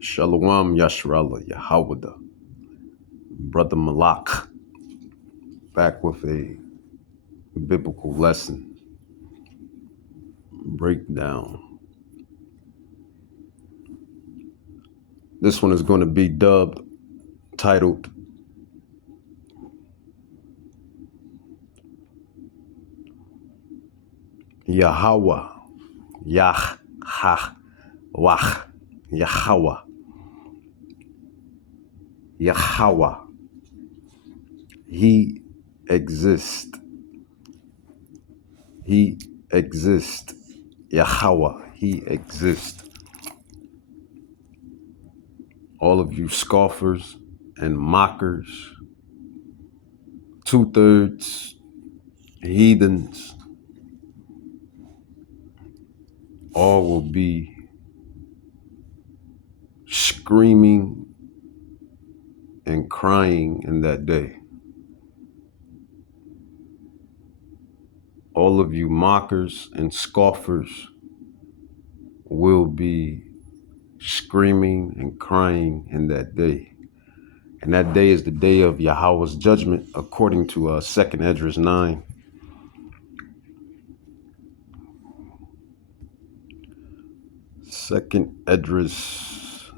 Shalom Yashrallah Yahawah, Brother Malak, back with a biblical lesson breakdown. This one is going to be titled Yahawah, Yahawah, Yahawah, He exists. He exists. Yahawah, He exists. All of you scoffers and mockers, 2/3 heathens, all will be screaming and crying in that day. All of you mockers and scoffers will be screaming and crying in that day. And that day is the day of Yahawah's judgment, according to 2nd Esdras 9. Second Esdras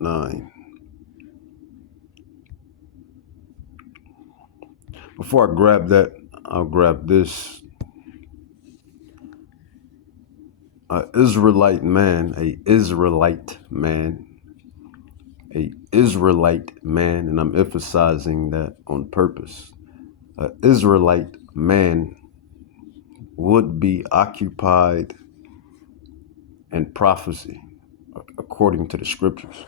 9. Before I grab that, I'll grab this. Israelite man, and I'm emphasizing that on purpose. An Israelite man would be occupied in prophecy, according to the scriptures.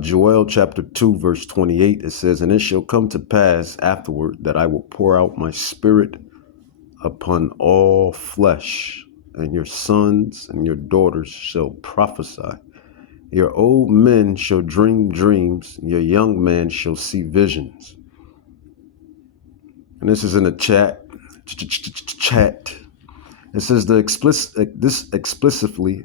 Joel chapter 2, verse 28, it says, "And it shall come to pass afterward that I will pour out my spirit upon all flesh, and your sons and your daughters shall prophesy. Your old men shall dream dreams, your young man shall see visions." And this is in the chat. It says this explicitly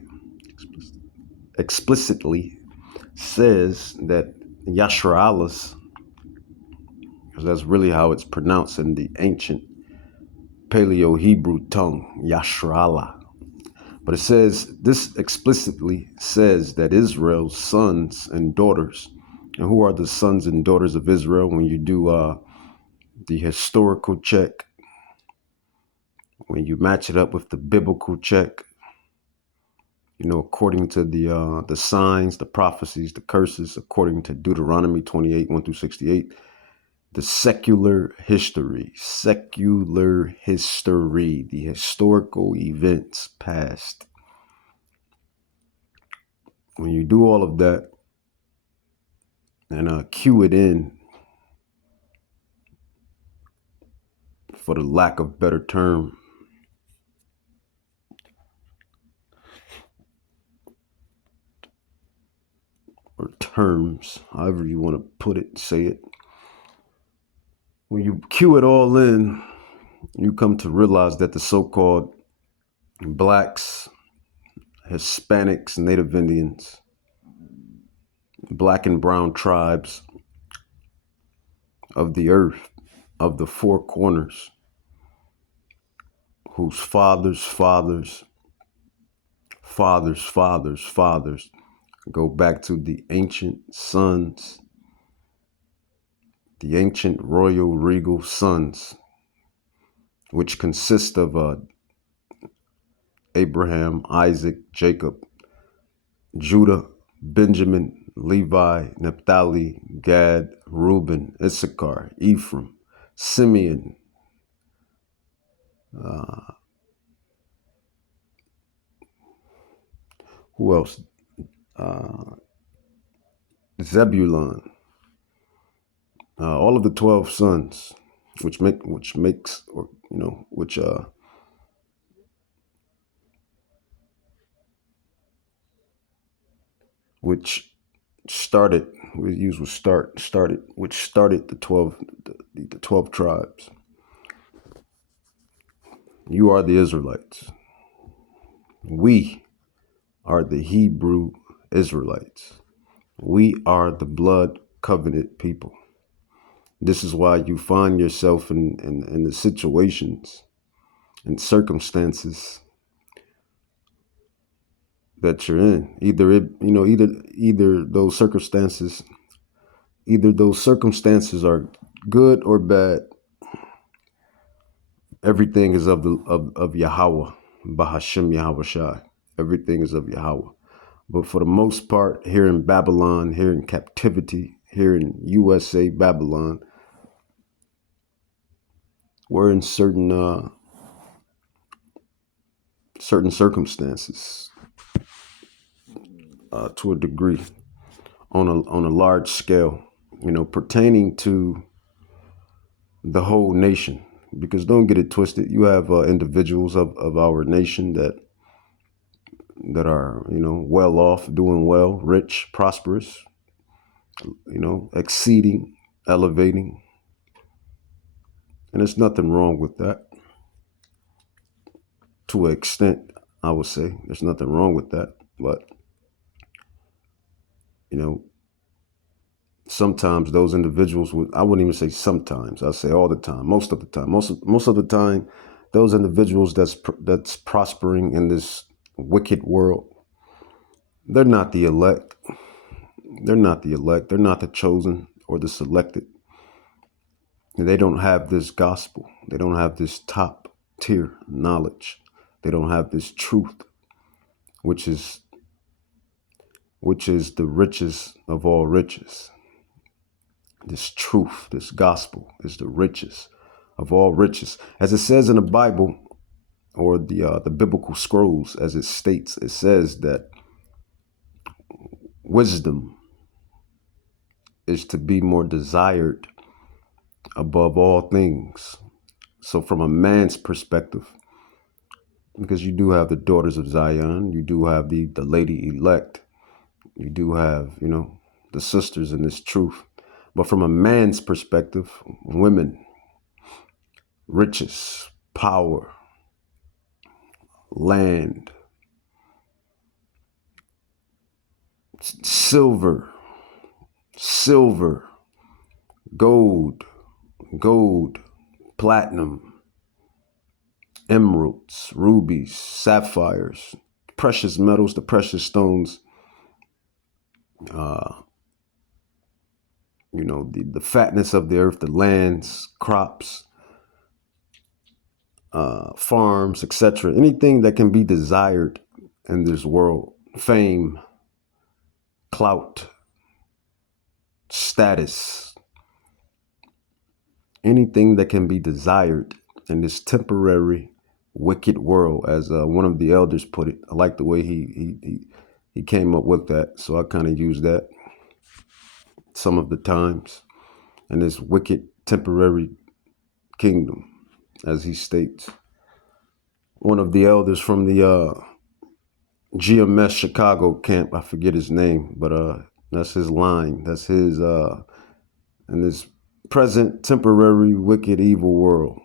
says that Yashra'Allah, because that's really how it's pronounced in the ancient Paleo-Hebrew tongue, Yashra'Allah. But it says, this explicitly says that Israel's sons and daughters, and who are the sons and daughters of Israel when you do the historical check, when you match it up with the biblical check, according to the signs, the prophecies, the curses, according to Deuteronomy 28, 1-68, the secular history, the historical events past. When you do all of that and cue it in, for the lack of better term, or terms, however you want to put it, say it. When you cue it all in, you come to realize that the so-called blacks, Hispanics, Native Indians, black and brown tribes of the earth, of the four corners, whose fathers go back to the ancient sons, the ancient royal regal sons, which consist of Abraham, Isaac, Jacob, Judah, Benjamin, Levi, Naphtali, Gad, Reuben, Issachar, Ephraim, Simeon, who else? Zebulun, all of the 12 sons, which started the 12 tribes. You are the Israelites. We are the Hebrew Israelites. We are the blood covenant people. This is why you find yourself in the situations and circumstances that you're in. Either those circumstances are good or bad. Everything is of Yahawah, Bahashem Yahweh Shai. Everything is of Yahawah. But for the most part, here in Babylon, here in captivity, here in USA, Babylon, we're in certain circumstances to a degree, on a large scale, pertaining to the whole nation. Because don't get it twisted, you have individuals of our nation that are, well off, doing well, rich, prosperous, exceeding, elevating. And there's nothing wrong with that. To an extent, I would say there's nothing wrong with that. But, sometimes those individuals I wouldn't even say sometimes, I'll say all the time, most of the time, most of the time, those individuals that's prospering in this wicked world, they're not the elect. They're not the elect. They're not the chosen or the selected. And they don't have this gospel. They don't have this top tier knowledge. They don't have this truth, which is the richest of all riches. This truth, this gospel is the richest of all riches. As it says in the Bible, or the biblical scrolls, as it states, it says that wisdom is to be more desired above all things. So from a man's perspective, because you do have the daughters of Zion, you do have the lady elect, you do have, the sisters in this truth. But from a man's perspective, women, riches, power, land, silver, gold, platinum, emeralds, rubies, sapphires, precious metals, the precious stones, the fatness of the earth, the lands, crops, farms, etc. Anything that can be desired in this world, fame, clout, status, anything that can be desired in this temporary wicked world, as one of the elders put it. I like the way he came up with that, so I kind of use that some of the times. In this wicked temporary kingdom, as he states. One of the elders from the GMS Chicago camp, I forget his name, but that's his line. That's his in this present temporary wicked evil world.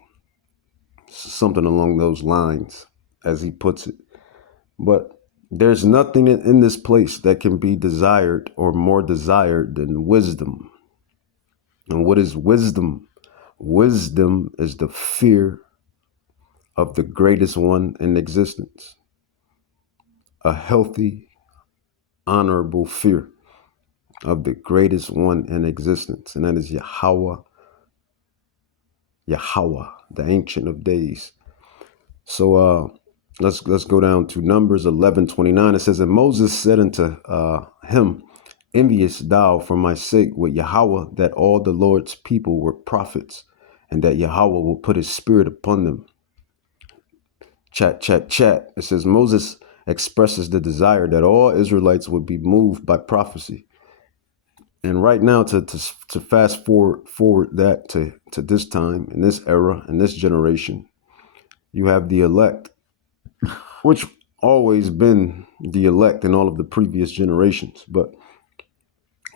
Something along those lines, as he puts it. But there's nothing in this place that can be desired or more desired than wisdom. And what is wisdom? Wisdom is the fear of the greatest one in existence. A healthy, honorable fear of the greatest one in existence. And that is Yahawah, the Ancient of Days. So let's go down to Numbers 11:29. It says, and Moses said unto him, envious thou for my sake with Yahawah that all the Lord's people were prophets, and that Yahawah will put his spirit upon them. Chat. It says Moses expresses the desire that all Israelites would be moved by prophecy. And right now, to fast forward that to this time, in this era, in this generation, you have the elect, which always been the elect in all of the previous generations. But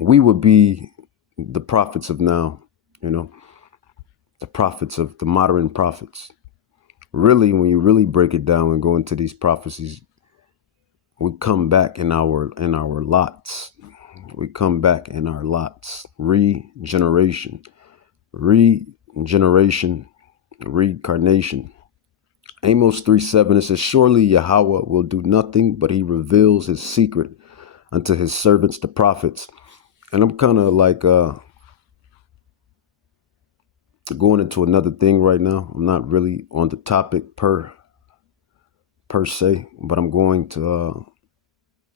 we would be the prophets of now, the prophets of the modern prophets. Really, when you really break it down and go into these prophecies, we come back in our lots. We come back in our lots. Regeneration, regeneration, reincarnation. Amos 3:7, it says, surely Yahawah will do nothing, but he reveals his secret unto his servants, the prophets. And I'm kind of like going into another thing right now. I'm not really on the topic per se, but I'm going to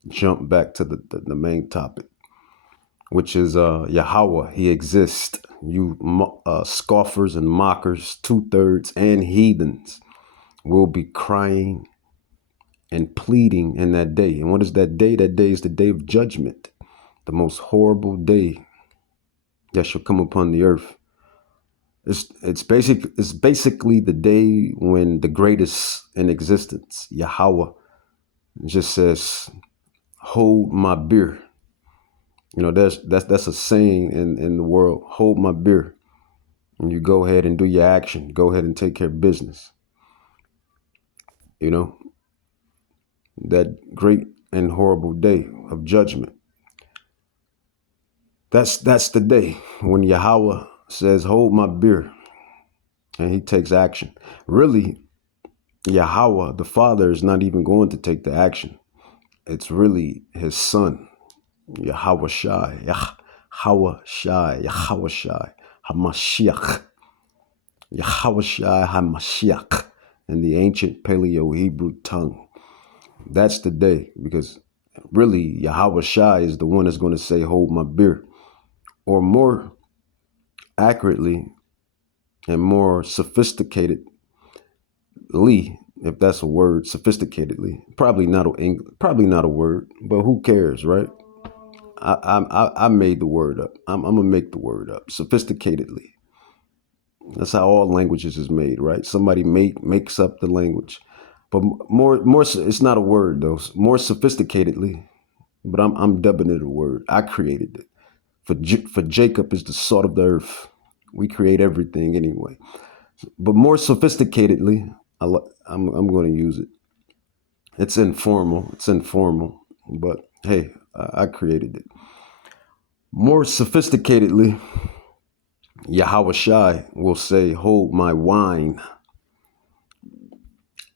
jump back to the main topic, which is Yahawah, he exists. You scoffers and mockers, 2/3 and heathens will be crying and pleading in that day. And what is that day? That day is the day of judgment, the most horrible day that shall come upon the earth. It's basically the day when the greatest in existence, Yahawah, just says, hold my beer. You know, that's a saying in the world, hold my beer. And you go ahead and do your action. Go ahead and take care of business. You know, that great and horrible day of judgment. That's the day when Yahawah says, hold my beer, and he takes action. Really, Yahawah, the Father, is not even going to take the action. It's really his son, Yahawah Shai, Yahawah Shai, Yahawah Shai, HaMashiach, Yahawah Shai HaMashiach, in the ancient Paleo-Hebrew tongue. That's the day, because really Yahawah Shai is the one that's going to say, hold my beer. Or more accurately and more sophisticatedly, if that's a word, sophisticatedly, probably not a word, but who cares, right? I made the word up. I'm gonna make the word up. Sophisticatedly. That's how all languages is made, right? Somebody makes up the language, but more. It's not a word though. More sophisticatedly, but I'm dubbing it a word. I created it. For Jacob is the salt of the earth. We create everything anyway. But more sophisticatedly, I'm going to use it. It's informal. But hey, I created it. More sophisticatedly, Yahawah Shai will say, hold my wine.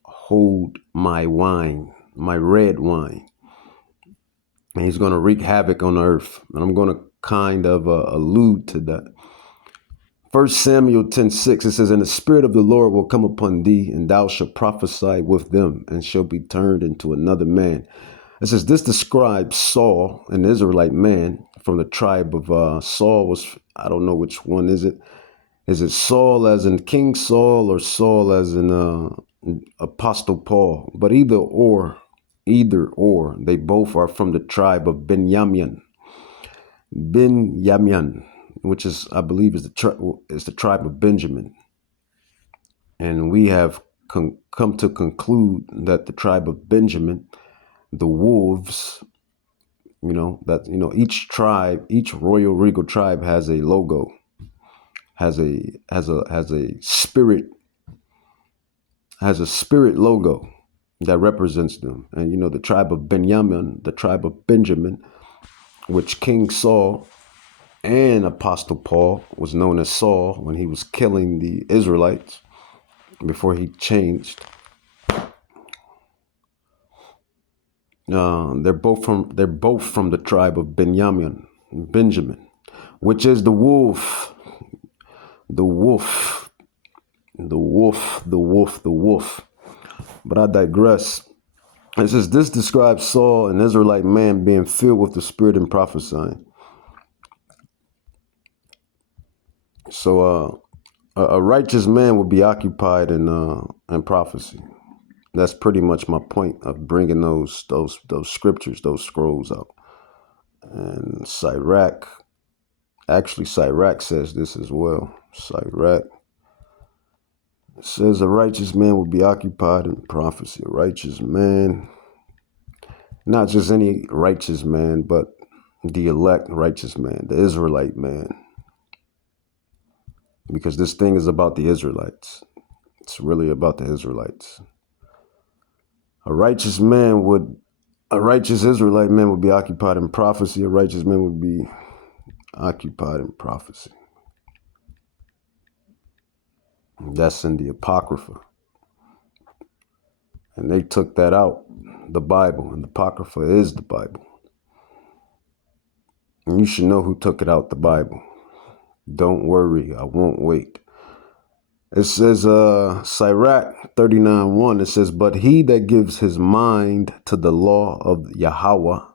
Hold my wine, my red wine. And he's going to wreak havoc on the earth. And I'm going to kind of allude to that. 1 Samuel 10:6, it says, and the Spirit of the Lord will come upon thee, and thou shalt prophesy with them, and shall be turned into another man. It says, this describes Saul, an Israelite man from the tribe of Saul was, I don't know which one is it. Is it Saul as in King Saul, or Saul as in Apostle Paul? But either or, they both are from the tribe of Benjamin. Which is, I believe, is the tribe of Benjamin. And we have come to conclude that the tribe of Benjamin, the wolves, each tribe, each royal regal tribe has a logo, has a spirit logo that represents them. And the tribe of Benjamin, which King Saul and Apostle Paul was known as Saul when he was killing the Israelites before he changed. They're both from the tribe of Benjamin, which is the wolf. The wolf. But I digress. It says, this describes Saul, an Israelite man, being filled with the Spirit and prophesying. So a righteous man would be occupied in prophecy. That's pretty much my point of bringing those scriptures, those scrolls out. And Sirach says this as well. Sirach says a righteous man will be occupied in prophecy. A righteous man, not just any righteous man, but the elect righteous man, the Israelite man. Because this thing is about the Israelites. It's really about the Israelites. A righteous man would A righteous Israelite man would be occupied in prophecy. A righteous man would be occupied in prophecy. That's in the Apocrypha. And they took that out, the Bible, and the Apocrypha is the Bible. And you should know who took it out, the Bible. Don't worry, I won't wait. It says, Sirach 39:1, it says, but he that gives his mind to the law of Yahawah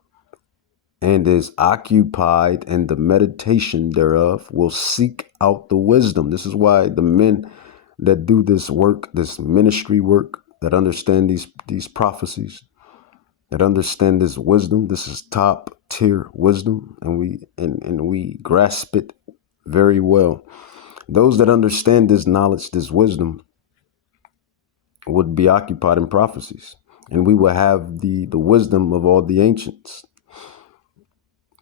and is occupied in the meditation thereof will seek out the wisdom. This is why the men that do this work, this ministry work, that understand these prophecies, that understand this wisdom, this is top tier wisdom, and we grasp it very well. Those that understand this knowledge, this wisdom, would be occupied in prophecies, and we will have the wisdom of all the ancients.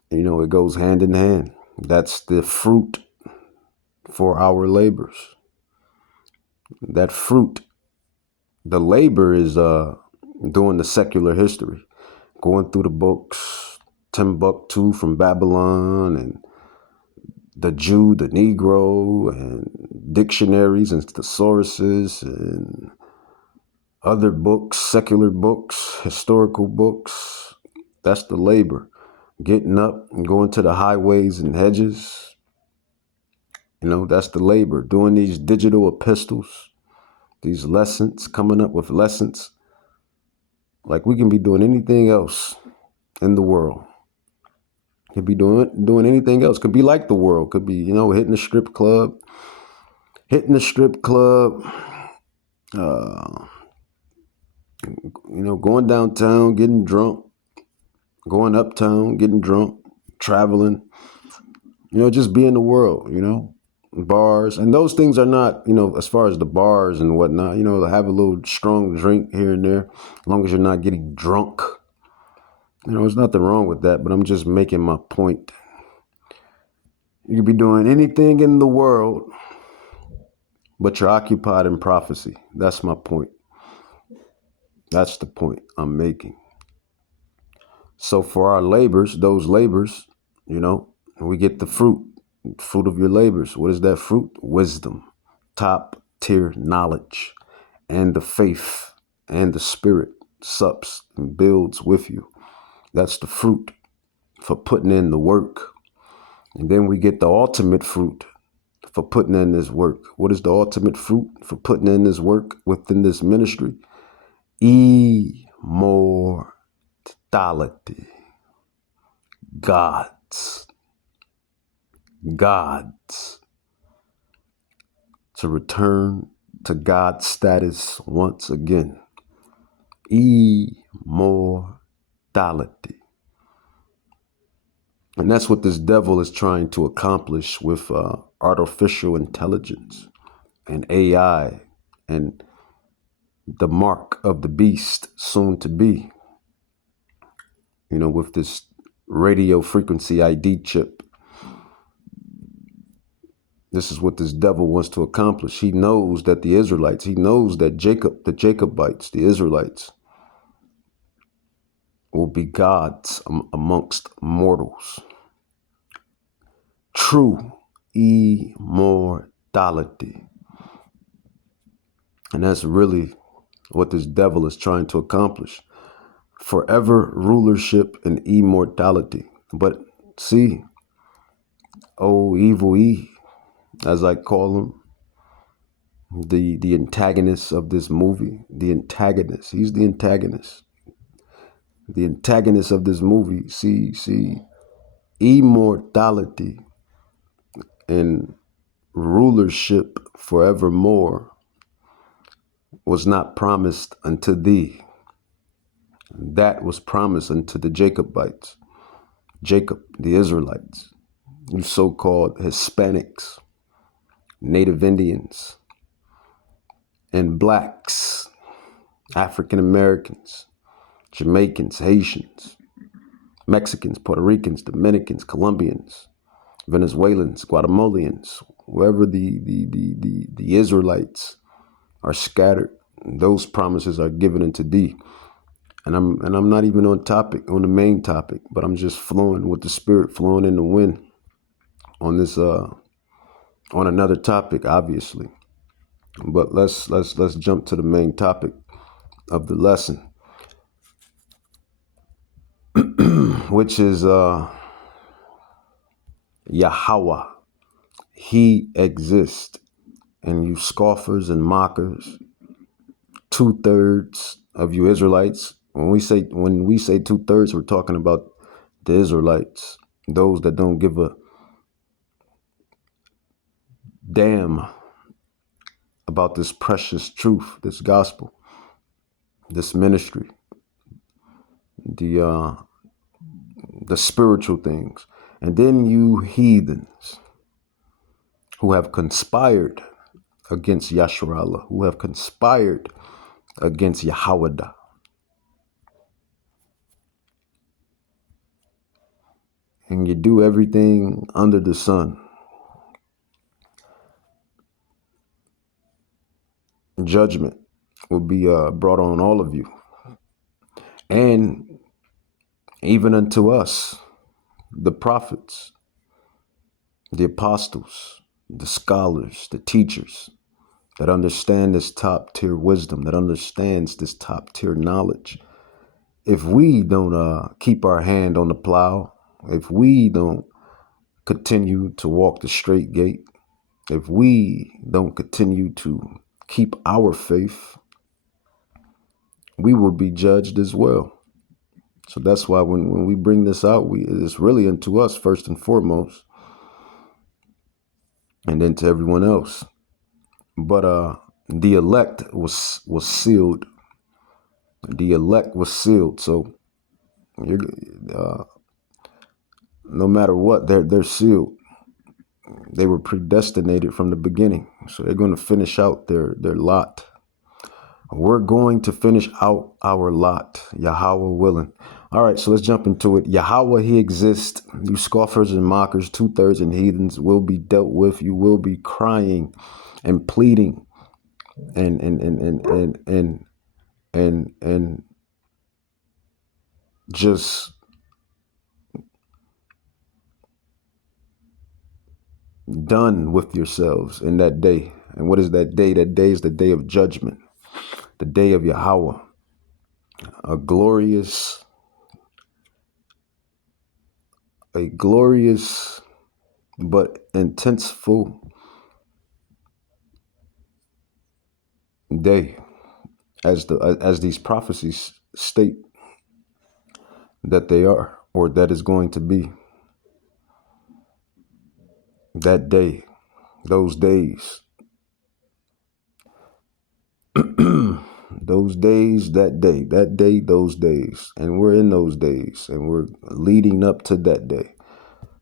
You know, it goes hand in hand. That's the fruit for our labors. That fruit, the labor is doing the secular history, going through the books, Timbuktu from Babylon, and the Jew, the Negro, and dictionaries and thesauruses and other books, secular books, historical books. That's the labor. Getting up and going to the highways and hedges. You know, that's the labor. Doing these digital epistles, these lessons, coming up with lessons. Like we can be doing anything else in the world. Could be doing anything else. Could be like the world. Could be, you know, hitting the strip club. You know, going downtown, getting drunk, going uptown, getting drunk, traveling, you know, just be in the world, you know, bars. And those things are not, you know, as far as the bars and whatnot, you know, have a little strong drink here and there, as long as you're not getting drunk. You know, there's nothing wrong with that, but I'm just making my point. You could be doing anything in the world, but you're occupied in prophecy. That's my point. That's the point I'm making. So for our labors, those labors, you know, we get the fruit of your labors. What is that fruit? Wisdom, top tier knowledge, and the faith and the spirit sups and builds with you. That's the fruit for putting in the work. And then we get the ultimate fruit for putting in this work. What is the ultimate fruit for putting in this work within this ministry? Immortality. Gods. To return to God's status once again. Immortality. And that's what this devil is trying to accomplish with artificial intelligence and AI and the mark of the beast soon to be. You know, with this radio frequency ID chip. This is what this devil wants to accomplish. He knows that the Israelites, he knows that the Jacobites, the Israelites, will be gods amongst mortals. True immortality. And that's really what this devil is trying to accomplish. Forever rulership and immortality. But see, oh, evil E, as I call him, the antagonist of this movie, the antagonist. He's the antagonist. The antagonist of this movie. See, immortality and rulership forevermore was not promised unto thee. That was promised unto the Jacobites. Jacob, the Israelites, you so-called Hispanics, Native Indians, and blacks, African Americans, Jamaicans, Haitians, Mexicans, Puerto Ricans, Dominicans, Colombians, Venezuelans, Guatemalans, wherever the Israelites are scattered, those promises are given unto thee. And I'm not even on the main topic, but I'm just flowing with the spirit, flowing in the wind on this on another topic, obviously. But let's jump to the main topic of the lesson, which is Yahawah He Exist. And you scoffers and mockers, 2/3 of you Israelites. When we say 2/3, we're talking about the Israelites, those that don't give a damn about this precious truth, this gospel, this ministry, the spiritual things. And then you heathens who have conspired against Yasharallah, who have conspired against Yahawah. And you do everything under the sun. Judgment will be brought on all of you. And even unto us, the prophets, the apostles, the scholars, the teachers that understand this top tier wisdom, that understands this top tier knowledge. If we don't keep our hand on the plow, if we don't continue to walk the straight gate, if we don't continue to keep our faith, we will be judged as well. So that's why when we bring this out, it's really unto us first and foremost, and then to everyone else. But the elect was sealed. The elect was sealed. So you're, no matter what, they're sealed. They were predestinated from the beginning. So they're going to finish out their lot. We're going to finish out our lot, Yahawah willing. All right, so let's jump into it. Yahawah He Exist. You scoffers and mockers, 2/3 and heathens will be dealt with. You will be crying and pleading and just done with yourselves in that day. And what is that day? That day is the day of judgment, the day of Yahawah, a glorious but intenseful day, as these prophecies state that they are, or that is going to be. That day, those days, those days, that day, those days. And we're in those days, and we're leading up to that day.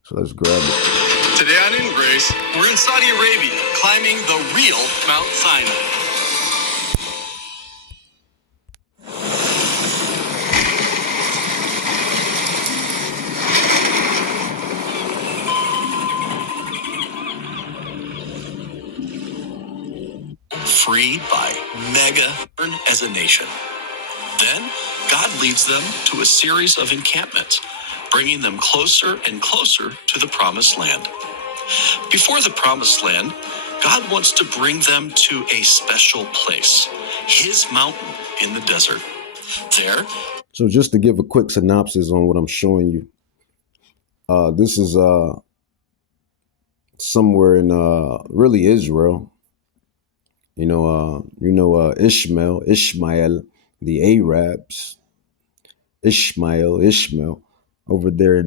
So let's grab it. Today on In Grace, we're in Saudi Arabia, climbing the real Mount Sinai. Freed by mega as a nation. Then, God leads them to a series of encampments, bringing them closer and closer to the Promised Land. Before the Promised Land, God wants to bring them to a special place, His mountain in the desert. There. So just to give a quick synopsis on what I'm showing you, this is somewhere in really Israel. Ishmael, the Arabs, Ishmael, over there in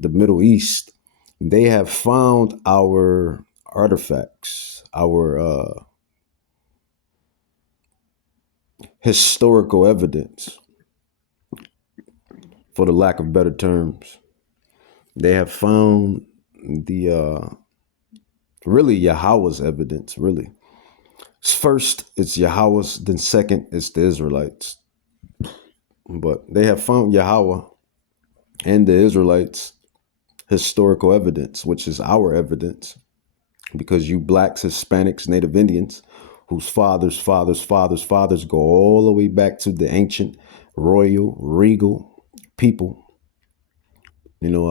the Middle East. They have found our artifacts, our historical evidence, for the lack of better terms. They have found the really Yahawah's evidence, really. First, it's Yahawah's, then second, it's the Israelites. But they have found Yahawah and the Israelites' historical evidence, which is our evidence, because you blacks, Hispanics, Native Indians whose fathers go all the way back to the ancient royal, regal people,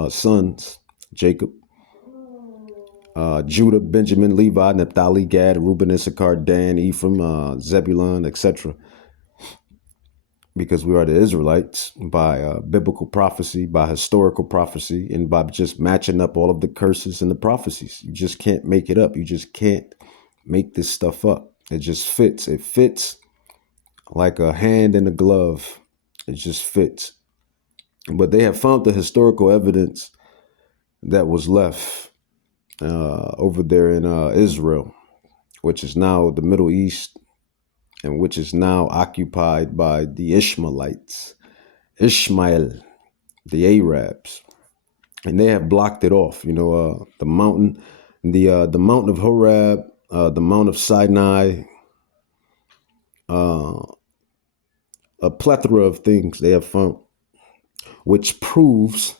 sons, Jacob, Judah, Benjamin, Levi, Naphtali, Gad, Reuben, Issachar, Dan, Ephraim, Zebulun, etc. Because we are the Israelites by biblical prophecy, by historical prophecy, and by just matching up all of the curses and the prophecies. You just can't make it up. You just can't make this stuff up. It just fits. It fits like a hand in a glove. It just fits. But they have found the historical evidence that was left over there in Israel, which is now the Middle East, and which is now occupied by the Ishmaelites, Ishmael, the Arabs, and they have blocked it off. The mountain, the mountain of Horeb, the Mount of Sinai, a plethora of things they have found, which proves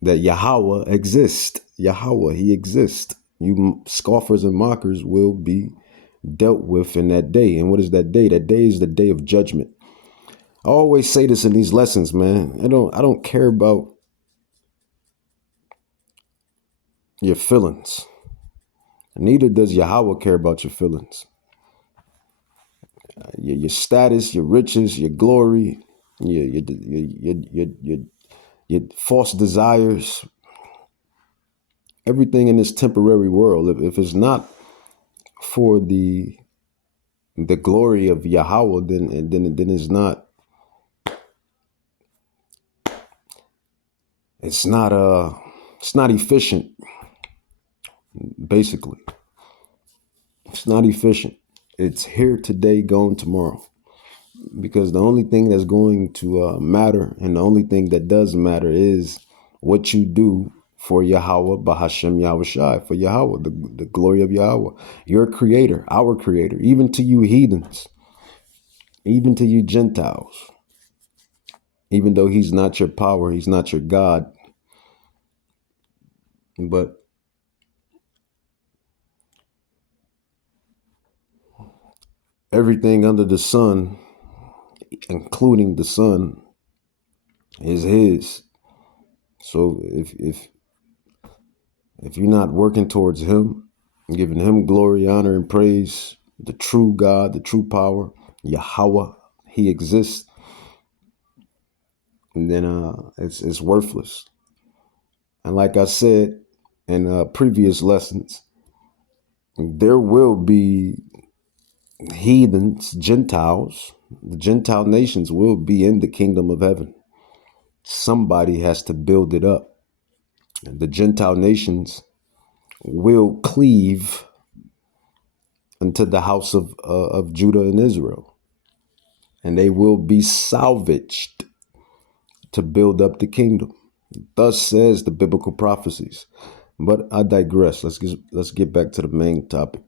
that Yahawah exists. Yahawah, He exists. You scoffers and mockers will be dealt with in that day. And what is that day? That day is the day of judgment. I always say this in these lessons, man. I don't care about your feelings. Neither does Yahawah care about your feelings. Your status, your riches, your glory, your false desires, everything in this temporary world. If it's not for the glory of Yahawah, then it's not efficient. Basically, it's not efficient. It's here today, gone tomorrow. Because the only thing that's going to matter, and the only thing that does matter, is what you do for Yahawah, Bahashem Yahweh Shai, for Yahawah, the glory of Yahawah, your creator, our creator, even to you heathens, even to you Gentiles. Even though He's not your power, He's not your God, but everything under the sun, including the sun, is His. So if you're not working towards Him, giving Him glory, honor, and praise, the true God, the true power, Yahawah, He exists, then it's worthless. And like I said in previous lessons, there will be heathens, Gentiles. The Gentile nations will be in the kingdom of heaven. Somebody has to build it up. The Gentile nations will cleave unto the house of Judah and Israel, and they will be salvaged to build up the kingdom. Thus says the biblical prophecies. But I digress. Let's get back to the main topic.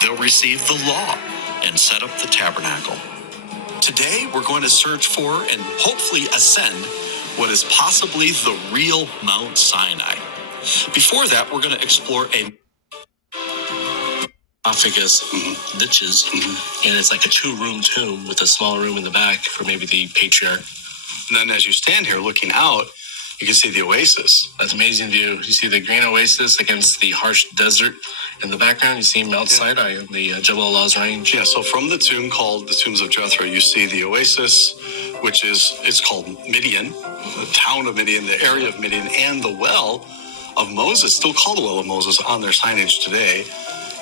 They'll receive the law and set up the tabernacle. Today, we're going to search for and hopefully ascend what is possibly the real Mount Sinai. Before that, we're going to explore a sarcophagus niches, and it's like a 2-room tomb with a small room in the back for maybe the patriarch. And then as you stand here looking out, you can see the oasis. That's an amazing view. You see the green oasis against the harsh desert. In the background, you see Mount Sinai and the Jebel Allah's range. Yeah, so from the tomb called the Tombs of Jethro, you see the oasis, which it's called Midian, the town of Midian, the area of Midian, and the well of Moses, still called the well of Moses, on their signage today.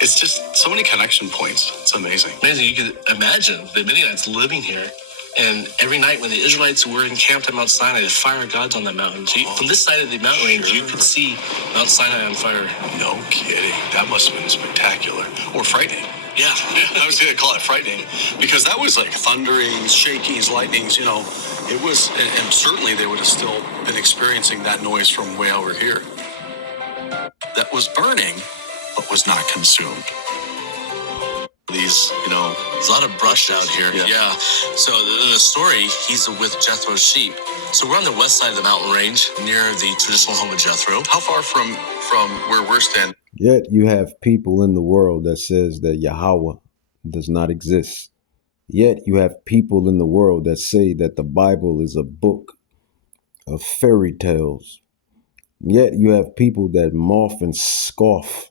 It's just so many connection points. It's amazing. Amazing. You could imagine the Midianites living here. And every night when the Israelites were encamped at Mount Sinai, the fire of God's on that mountain. So from this side of the mountain range, you could see Mount Sinai on fire. No kidding. That must have been spectacular. Or frightening. Yeah. I was going to call it frightening. Because that was like thunderings, shakings, lightnings, It was, and certainly they would have still been experiencing that noise from way over here. That was burning, but was not consumed. These, there's a lot of brush out here. Yeah. So in the story, he's with Jethro's sheep. So we're on the west side of the mountain range, near the traditional home of Jethro. How far from where we're standing? Yet you have people in the world that says that Yahawah does not exist. Yet you have people in the world that say that the Bible is a book of fairy tales. Yet you have people that mock and scoff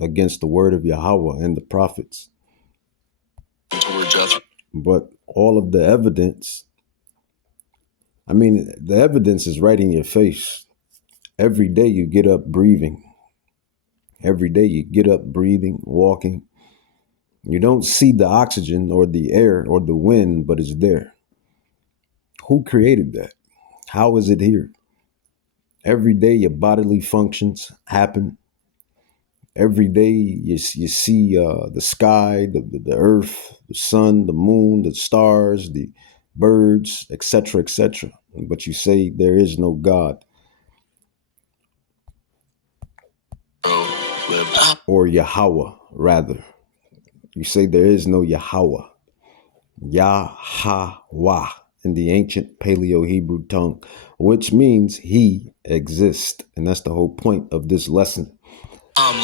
against the word of Yahawah and the prophets. But all of the evidence, the evidence is right in your face. Every day you get up breathing. Every day you get up breathing, walking. You don't see the oxygen or the air or the wind, but it's there. Who created that? How is it here? Every day your bodily functions happen. Every day you see the sky, the earth, the sun, the moon, the stars, the birds, etc., etc. But you say there is no God. Or Yahawah, rather. You say there is no Yahawah. Yahawah in the ancient Paleo-Hebrew tongue, which means he exists. And that's the whole point of this lesson.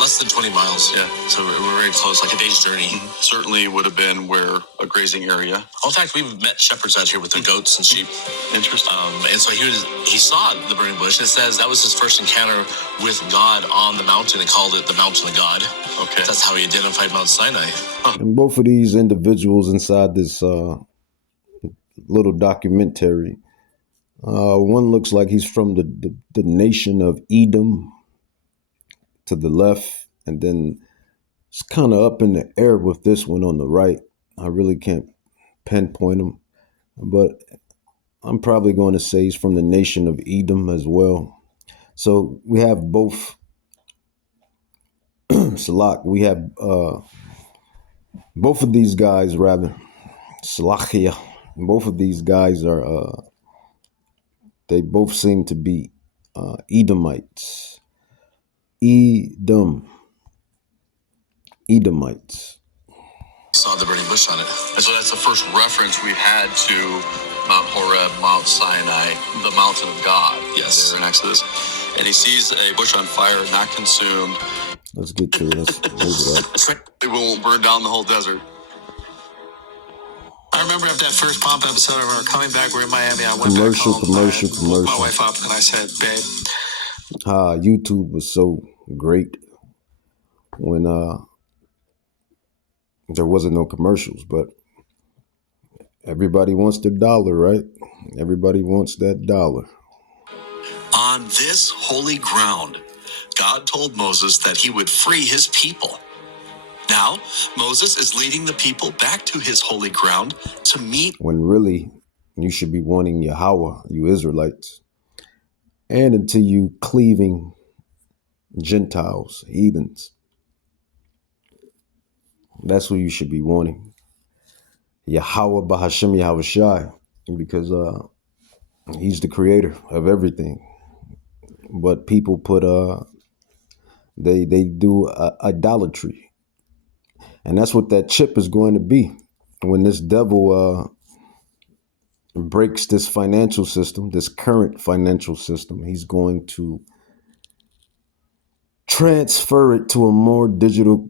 Less than 20 miles. Yeah. So we're very close, like a day's journey. Certainly would have been where a grazing area. In fact, we've met shepherds out here with their goats and sheep. Interesting. And so he saw the burning bush. It says that was his first encounter with God on the mountain. They called it the mountain of God. Okay. That's how he identified Mount Sinai. And both of these individuals inside this little documentary, one looks like he's from the nation of Edom to the left, and then it's kind of up in the air with this one on the right. I really can't pinpoint him, but I'm probably going to say he's from the nation of Edom as well. So we have both. Salak, we have both of these guys, rather. Salakia. Both of these guys are, they both seem to be Edomites. Edomites. Saw the burning bush on it. And so that's the first reference we've had to Mount Horeb, Mount Sinai, the mountain of God. Yes. There in Exodus. And he sees a bush on fire, not consumed. Let's get to it. Let's move it up. It won't burn down the whole desert. I remember after that first Pomp episode, I remember coming back, we're in Miami. I went back home. Woke my wife up and I said, babe. YouTube was so great when there wasn't no commercials, but everybody wants their dollar, right? Everybody wants that dollar. On this holy ground, God told Moses that he would free his people. Now, Moses is leading the people back to his holy ground to meet. When really, you should be wanting Yahawah, you Israelites. And until you cleaving Gentiles, heathens. That's who you should be wanting. Yahawah Bahashem Yahweh Shai. Because he's the creator of everything. But people put, they do idolatry. And that's what that chip is going to be. When this devil breaks this financial system, this current financial system, he's going to transfer it to a more digital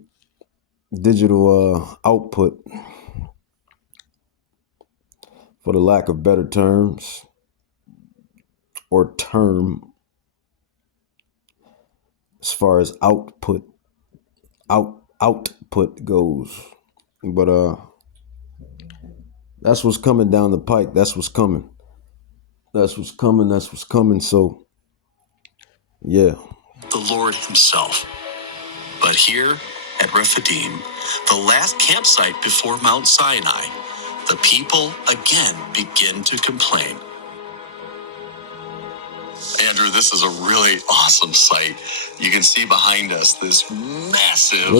output, for the lack of better terms, or term, as far as output goes. But that's what's coming down the pike. That's what's coming. So yeah, the Lord himself. But here at Rephidim, the last campsite before Mount Sinai, the people again begin to complain. Andrew, this is a really awesome sight. You can see behind us this massive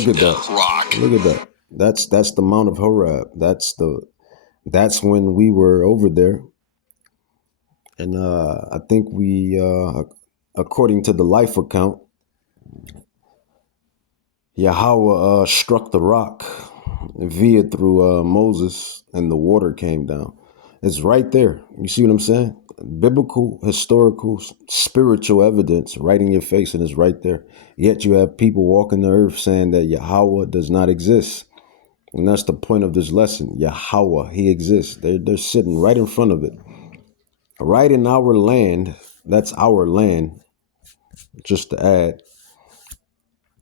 rock. Look at that. That's the Mount of Horeb. That's when we were over there. And I think we, according to the life account, Yahawah struck the rock via through Moses, and the water came down. It's right there. You see what I'm saying? Biblical, historical, spiritual evidence right in your face, and it's right there. Yet you have people walking the earth saying that Yahawah does not exist. And that's the point of this lesson. Yahawah, He exists. They're sitting right in front of it. Right in our land. That's our land. Just to add,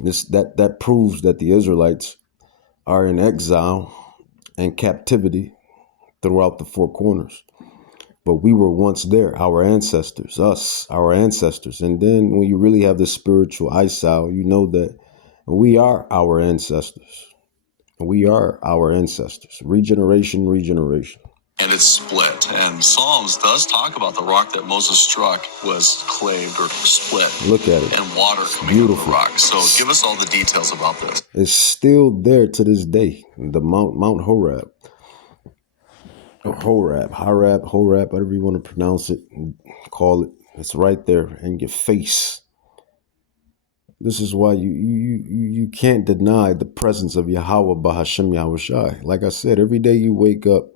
that proves that the Israelites are in exile and captivity throughout the four corners. But we were once there, our ancestors, us, our ancestors. And then when you really have the spiritual eyesight, you know that we are our ancestors. We are our ancestors. Regeneration, regeneration. And it's split. And Psalms does talk about the rock that Moses struck was claved or split. Look at it. And water coming Beautiful. out of the rock. So give us all the details about this. It's still there to this day. The Mount Horeb. Horeb, whatever you want to pronounce it, call it. It's right there in your face. This is why you can't deny the presence of Yahawah Bahashem Yahushai. Like I said, every day you wake up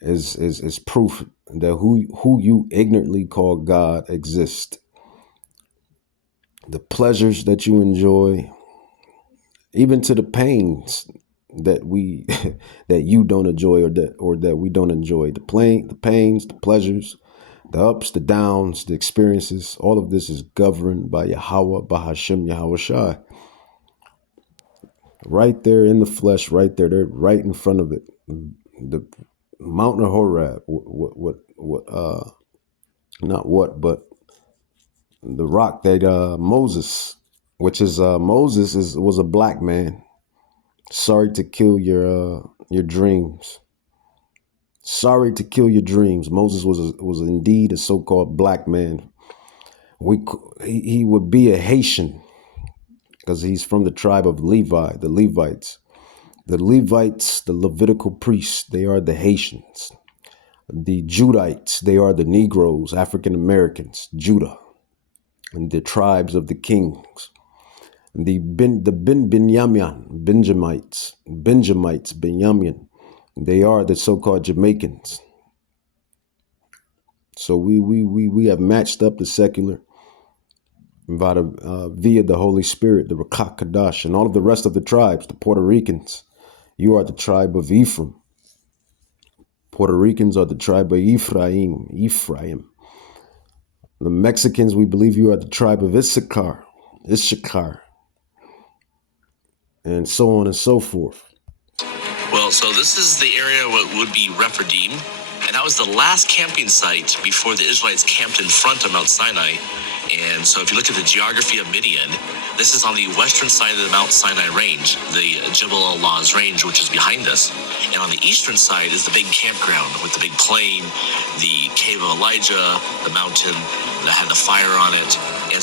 is proof that who you ignorantly call God exists. The pleasures that you enjoy, even to the pains that we that you don't enjoy or that we don't enjoy. The pains, the pleasures, the ups, the downs, the experiences, all of this is governed by Yahawah Bahashem Yahushai. Right there in the flesh, right there, they're right in front of it. The Mountain of Horeb, but the rock that Moses, was a black man. Sorry to kill your dreams. Sorry to kill your dreams. Moses was indeed a so-called black man. He would be a Haitian because he's from the tribe of Levi, the Levites. The Levites, the Levitical priests, they are the Haitians. The Judites, they are the Negroes, African Americans, Judah, and the tribes of the kings. Benjamites, Benjamin, they are the so-called Jamaicans. So we have matched up the secular via the Holy Spirit, the Rakak Kadash, and all of the rest of the tribes, the Puerto Ricans. You are the tribe of Ephraim. Puerto Ricans are the tribe of Ephraim. The Mexicans, we believe you are the tribe of Issachar, and so on and so forth. Well, so this is the area what would be Rephidim, and that was the last camping site before the Israelites camped in front of Mount Sinai. And so if you look at the geography of Midian, this is on the western side of the Mount Sinai range, the Jebel al-Lawz range, which is behind us. And on the eastern side is the big campground with the big plain, the cave of Elijah, the mountain that had the fire on it. And